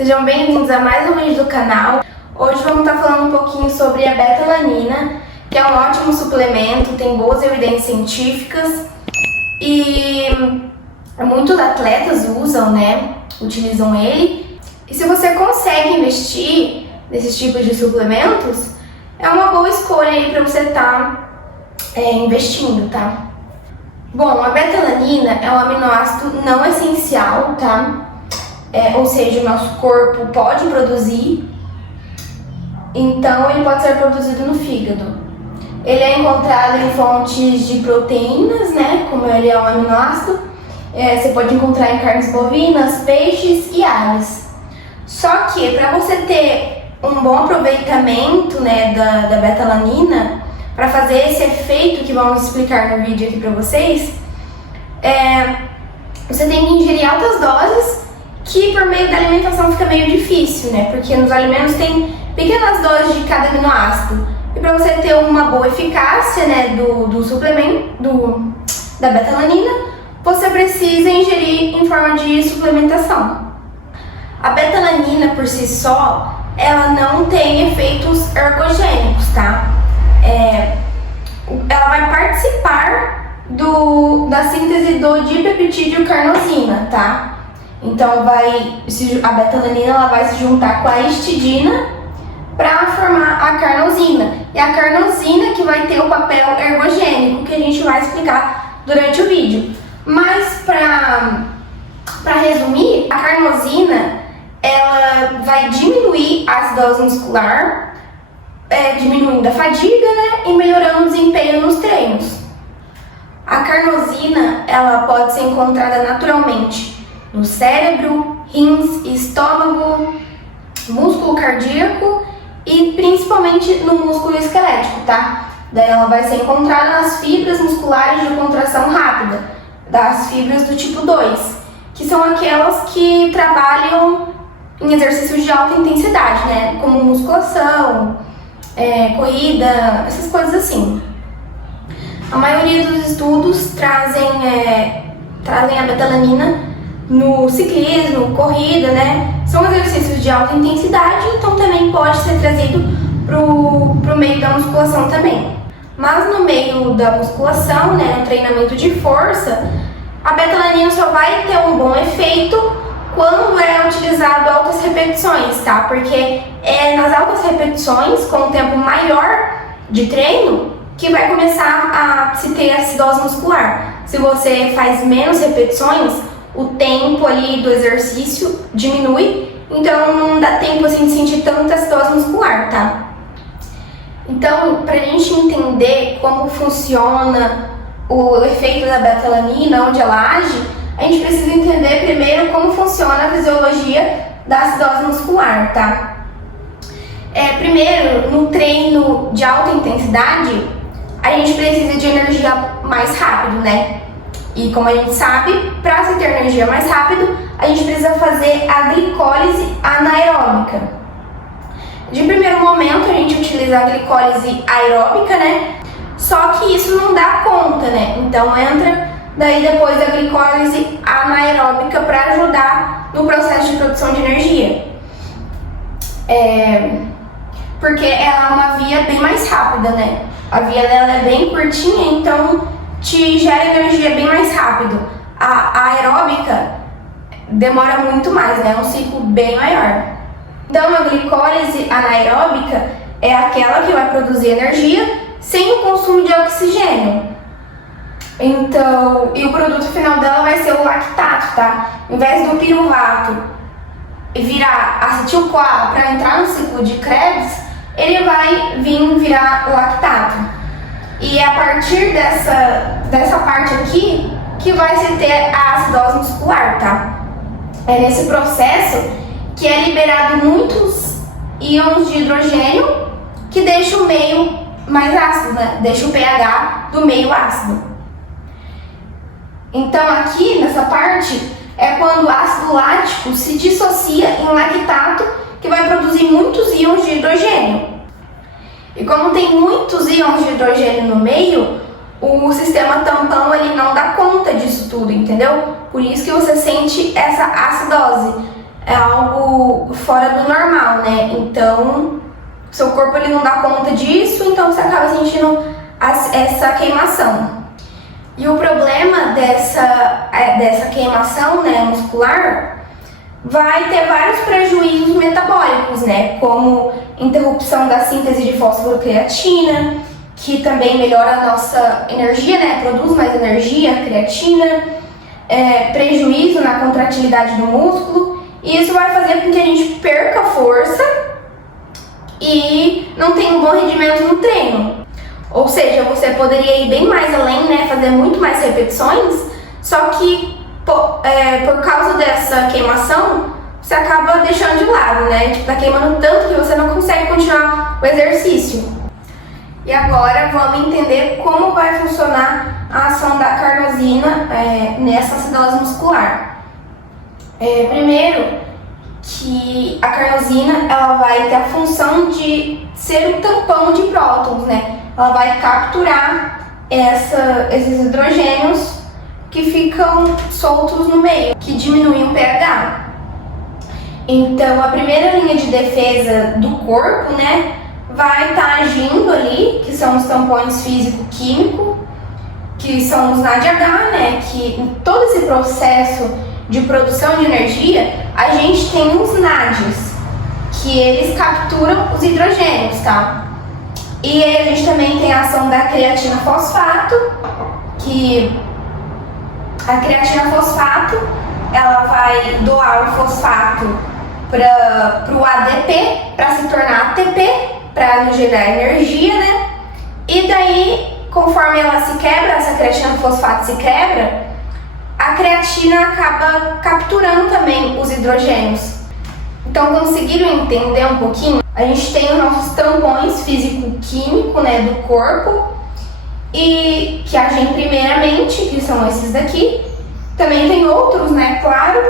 Sejam bem-vindos a mais um vídeo do canal. Hoje vamos estar falando um pouquinho sobre a beta-alanina, que é um ótimo suplemento, tem boas evidências científicas e muitos atletas usam, utilizam ele. E se você consegue investir nesses tipos de suplementos, é uma boa escolha aí para você estar investindo, tá? Bom, a beta-alanina é um aminoácido não essencial, tá? Ou seja, o nosso corpo pode produzir, então ele pode ser produzido no fígado. Ele é encontrado em fontes de proteínas, como ele é um aminoácido. Você pode encontrar em carnes bovinas, peixes e aves. Só que para você ter um bom aproveitamento da beta-alanina, para fazer esse efeito que vamos explicar no vídeo aqui para vocês, você tem que ingerir altas doses, que por meio da alimentação fica meio difícil, porque nos alimentos tem pequenas doses de cada aminoácido. E para você ter uma boa eficácia do suplemento, da beta-alanina, você precisa ingerir em forma de suplementação. A beta-alanina por si só, ela não tem efeitos ergogênicos, tá? Ela vai participar da síntese do dipeptídeo carnosina, tá? Então a beta-alanina ela vai se juntar com a histidina para formar a carnosina. E a carnosina que vai ter o papel ergogênico, que a gente vai explicar durante o vídeo. Mas para resumir, a carnosina ela vai diminuir a acidose muscular, diminuindo a fadiga, e melhorando o desempenho nos treinos. A carnosina ela pode ser encontrada naturalmente no cérebro, rins, estômago, músculo cardíaco e principalmente no músculo esquelético, tá? Daí ela vai ser encontrada nas fibras musculares de contração rápida, das fibras do tipo 2, que são aquelas que trabalham em exercícios de alta intensidade, como musculação, corrida, essas coisas assim. A maioria dos estudos trazem a beta-alanina no ciclismo, corrida, São exercícios de alta intensidade, então também pode ser trazido pro meio da musculação também. Mas no meio da musculação, no treinamento de força, a beta-alanina só vai ter um bom efeito quando é utilizado altas repetições, tá? Porque é nas altas repetições, com um tempo maior de treino, que vai começar a se ter acidose muscular. Se você faz menos repetições, o tempo ali do exercício diminui, então não dá tempo assim de sentir tanta acidose muscular, tá? Então, pra gente entender como funciona o efeito da beta-alanina, onde ela age, a gente precisa entender primeiro como funciona a fisiologia da acidose muscular, tá? Primeiro, no treino de alta intensidade, a gente precisa de energia mais rápido, E como a gente sabe, para se ter energia mais rápido, a gente precisa fazer a glicólise anaeróbica. De primeiro momento, a gente utiliza a glicólise aeróbica, Só que isso não dá conta, Então entra daí depois a glicólise anaeróbica para ajudar no processo de produção de energia. Porque ela é uma via bem mais rápida, A via dela é bem curtinha, então te gera energia bem mais rápido. A aeróbica demora muito mais, é um ciclo bem maior. Então a glicólise anaeróbica é aquela que vai produzir energia sem o consumo de oxigênio. Então, e o produto final dela vai ser o lactato, tá? Em vez do piruvato virar acetil-CoA para entrar no ciclo de Krebs, ele vai virar lactato. E é a partir dessa parte aqui que vai se ter a acidose muscular, tá? É nesse processo que é liberado muitos íons de hidrogênio que deixa o meio mais ácido, Deixa o pH do meio ácido. Então aqui nessa parte é quando o ácido lático se dissocia em lactato, que vai produzir muitos íons de hidrogênio. E como tem muitos íons de hidrogênio no meio, o sistema tampão ele não dá conta disso tudo, entendeu? Por isso que você sente essa acidose. é algo fora do normal, né? Então, seu corpo ele não dá conta disso, então você acaba sentindo essa queimação. E o problema dessa queimação, né, muscular vai ter vários prejuízos metabólicos, né? Como interrupção da síntese de fosforo-creatina, que também melhora a nossa energia, né? Produz mais energia, creatina, prejuízo na contratilidade do músculo, e isso vai fazer com que a gente perca força e não tenha um bom rendimento no treino. Ou seja, você poderia ir bem mais além, né? Fazer muito mais repetições, só que por causa dessa queimação, você acaba deixando de lado, né? Tipo, tá queimando tanto que você não consegue continuar o exercício. E agora vamos entender como vai funcionar a ação da carnosina nessa acidose muscular. Primeiro, que a carnosina ela vai ter a função de ser um tampão de prótons, né? Ela vai capturar esses hidrogênios que ficam soltos no meio, que diminuem o pH. Então, a primeira linha de defesa do corpo, né, vai estar agindo ali, que são os tampões físico-químico, que são os NADH, né, que em todo esse processo de produção de energia, a gente tem os NADs, que eles capturam os hidrogênios, tá? E aí a gente também tem a ação da creatina fosfato, que a creatina fosfato, ela vai doar o fosfato para o ADP, para se tornar ATP, para nos gerar energia, né? E daí, conforme ela se quebra, essa creatina fosfato se quebra, a creatina acaba capturando também os hidrogênios. Então, conseguiram entender um pouquinho? A gente tem os nossos tampões físico-químico, né, do corpo, e que agem primeiramente, que são esses daqui. Também tem outros, né, claro.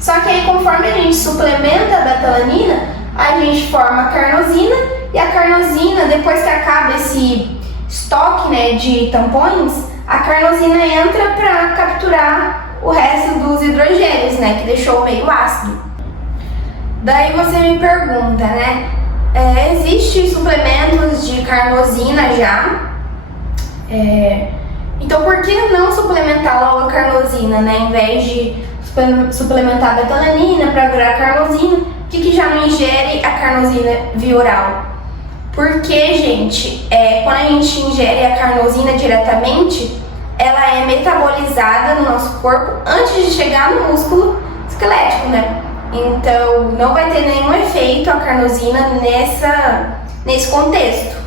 Só que aí, conforme a gente suplementa a betalanina, a gente forma a carnosina, e a carnosina, depois que acaba esse estoque, né, de tampões, a carnosina entra para capturar o resto dos hidrogênios, né, que deixou o meio ácido. Daí você me pergunta, né, existem suplementos de carnosina já? Então por que não suplementar logo a carnosina, né, em vez de suplementar a betalanina para virar carnosina? Por que já não ingere a carnosina via oral? Porque, gente, quando a gente ingere a carnosina diretamente, ela é metabolizada no nosso corpo antes de chegar no músculo esquelético, né? Então, não vai ter nenhum efeito a carnosina nesse contexto.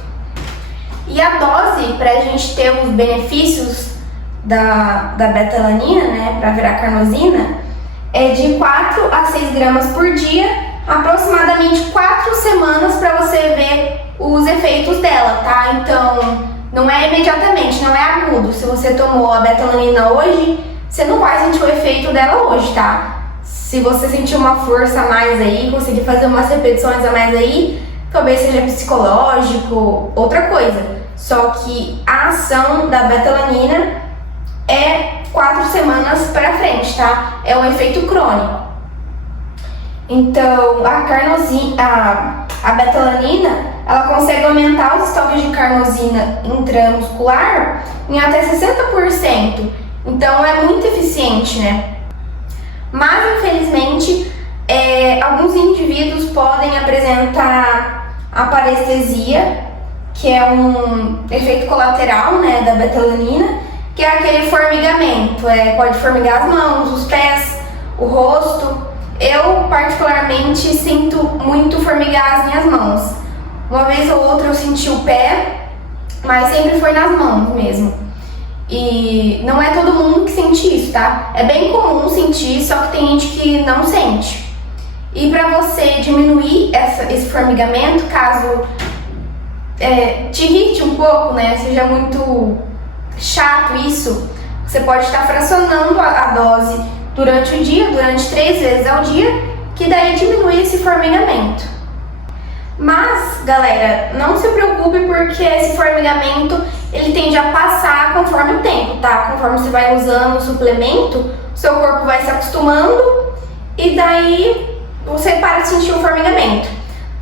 E a dose, para a gente ter os benefícios da betalanina, né, para virar carnosina, é de 4 a 6 gramas por dia, aproximadamente 4 semanas para você ver os efeitos dela, tá? Então, não é imediatamente, não é agudo. Se você tomou a betalanina hoje, você não vai sentir o efeito dela hoje, tá? Se você sentir uma força a mais aí, conseguir fazer umas repetições a mais aí, talvez seja psicológico, outra coisa. Só que a ação da betalanina é 4 semanas pra frente, tá? É um efeito crônico. Então, a betalanina, ela consegue aumentar os estoques de carnosina intramuscular em até 60%. Então, é muito eficiente, né? Mas, infelizmente, alguns indivíduos podem apresentar aparestesia, que é um efeito colateral, né, da betalanina, que é aquele formigamento. Pode formigar as mãos, os pés, o rosto. Eu, particularmente, sinto muito formigar as minhas mãos. Uma vez ou outra eu senti o pé, mas sempre foi nas mãos mesmo. E não é todo mundo que sente isso, tá? É bem comum sentir, só que tem gente que não sente. E pra você diminuir esse formigamento, caso te irrite um pouco, né? Seja muito chato isso, você pode estar fracionando a dose durante o dia, durante 3 vezes ao dia, que daí diminui esse formigamento. Mas, galera, não se preocupe porque esse formigamento ele tende a passar conforme o tempo, tá? Conforme você vai usando o suplemento, seu corpo vai se acostumando e daí você para de sentir o formigamento.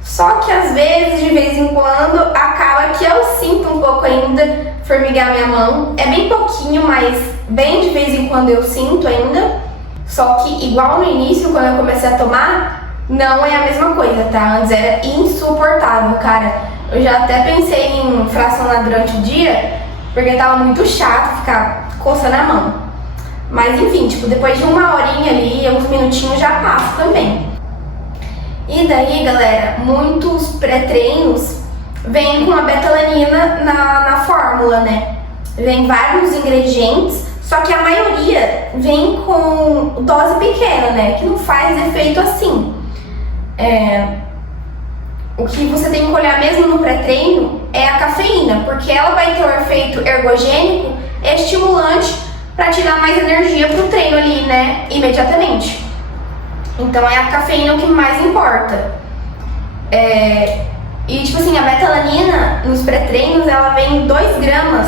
Só que às vezes, de vez em quando, acaba que eu sinto um pouco ainda formigar minha mão. É bem pouquinho, mas bem de vez em quando eu sinto ainda. Só que igual no início, quando eu comecei a tomar, não é a mesma coisa, tá? Antes era insuportável, cara. Eu já até pensei em fracionar durante o dia, porque tava muito chato ficar coçando a mão. Mas enfim, tipo, depois de uma horinha ali, uns minutinhos já passa também. E daí, galera, muitos pré-treinos vêm com a betalanina na fórmula, né? Vem vários ingredientes, só que a maioria vem com dose pequena, né? Que não faz efeito assim. O que você tem que olhar mesmo no pré-treino é a cafeína, porque ela vai ter um efeito ergogênico, estimulante, para te dar mais energia pro treino ali, né? Imediatamente. Então é a cafeína o que mais importa. E tipo assim, a betalanina nos pré-treinos ela vem 2 gramas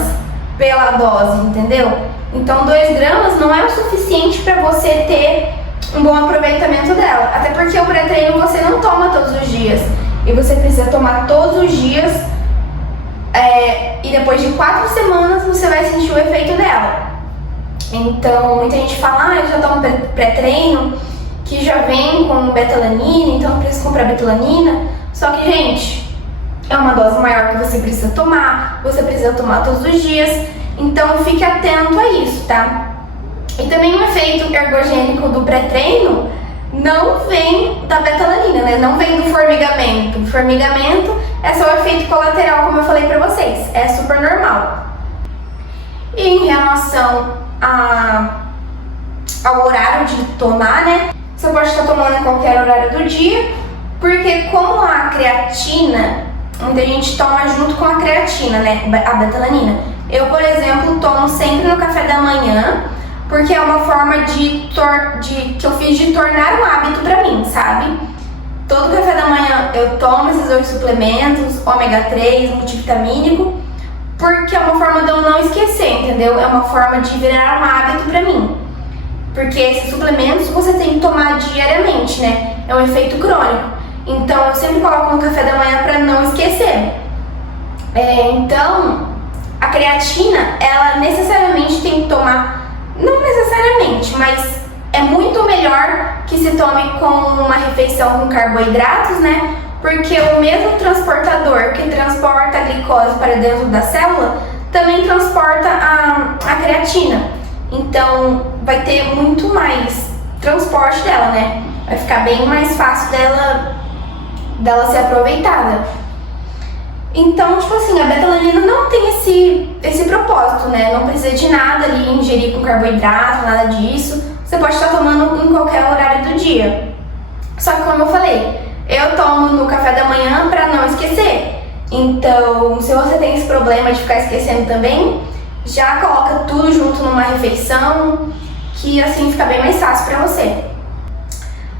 pela dose, entendeu? Então 2 gramas não é o suficiente para você ter um bom aproveitamento dela. Até porque o pré-treino você não toma todos os dias. E você precisa tomar todos os dias. E depois de 4 semanas você vai sentir o efeito dela. Então muita gente fala, eu já tomo pré-treino que já vem com betalanina, então não precisa comprar betalanina. Só que, gente, é uma dose maior que você precisa tomar todos os dias, então fique atento a isso, tá? E também o efeito ergogênico do pré-treino não vem da betalanina, né? Não vem do formigamento. O formigamento é só o efeito colateral, como eu falei pra vocês, é super normal. E em relação ao horário de tomar, né? Você pode estar tomando em qualquer horário do dia, porque como a creatina, muita gente toma junto com a creatina, né, a betalanina. Eu, por exemplo, tomo sempre no café da manhã, porque é uma forma que eu fiz de tornar um hábito pra mim, sabe? Todo café da manhã eu tomo esses 2 suplementos, ômega 3, multivitamínico, porque é uma forma de eu não esquecer, entendeu? É uma forma de virar um hábito pra mim. Porque esses suplementos você tem que tomar diariamente, né? É um efeito crônico. Então eu sempre coloco no café da manhã para não esquecer. Então, a creatina, ela necessariamente tem que tomar, não necessariamente, mas é muito melhor que se tome com uma refeição com carboidratos, né? Porque o mesmo transportador que transporta a glicose para dentro da célula também transporta a creatina. Então vai ter muito mais transporte dela, né? Vai ficar bem mais fácil dela ser aproveitada. Então, tipo assim, a betalanina não tem esse propósito, né? Não precisa de nada ali, ingerir com carboidrato, nada disso. Você pode estar tomando em qualquer horário do dia. Só que como eu falei, eu tomo no café da manhã para não esquecer. Então, se você tem esse problema de ficar esquecendo também, já coloca tudo junto numa refeição, que assim fica bem mais fácil pra você.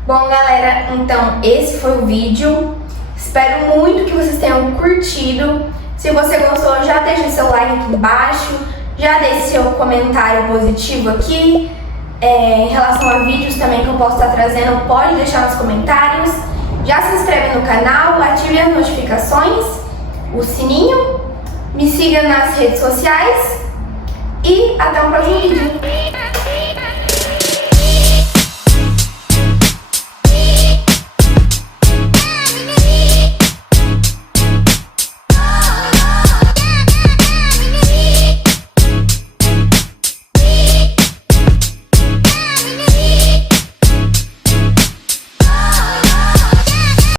Bom, galera, então esse foi o vídeo. Espero muito que vocês tenham curtido. Se você gostou, já deixa seu like aqui embaixo, já deixe seu comentário positivo aqui. Em relação a vídeos também que eu posso estar trazendo, pode deixar nos comentários. Já se inscreve no canal, ative as notificações, o sininho, me siga nas redes sociais. E até o próximo vídeo.